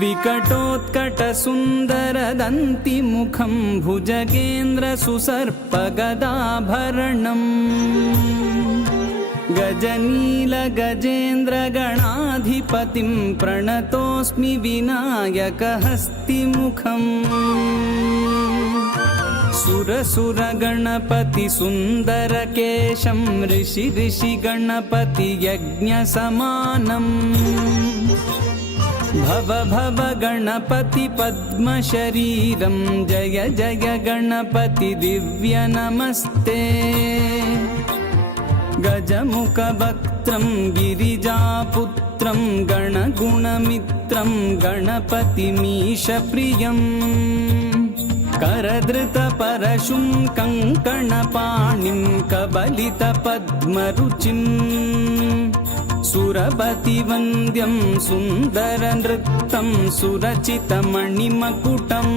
विकटोत्कटसुन्दरदन्तिमुखं भुजगेन्द्रसुसर्पगदाभरणम् गजनीलगजेन्द्रगणाधिपतिं प्रणतोऽस्मि विनायकहस्तिमुखम् सुरसुरगणपतिसुन्दरकेशं ऋषिगणपतियज्ञसमानम् भव भव गणपति पद्मशरीरं जय जय गणपति दिव्य नमस्ते गजमुखवक्त्रं गिरिजापुत्रं गणगुणमित्रं गणपतिमीशप्रियम् करधृतपरशुं कङ्कणपाणिं कबलितपद्मरुचिम् सुरपतिवन्द्यं सुन्दरनृत्तं सुरचितमणिमकुटम्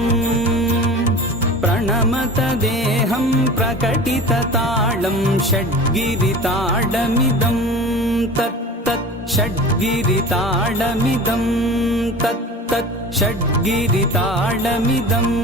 प्रणमत देहं प्रकटिततालं षड्गिरिताडमिदं तत्तत् षड्गिरिताडमिदं तत्तत् षड्गिरिताडमिदम्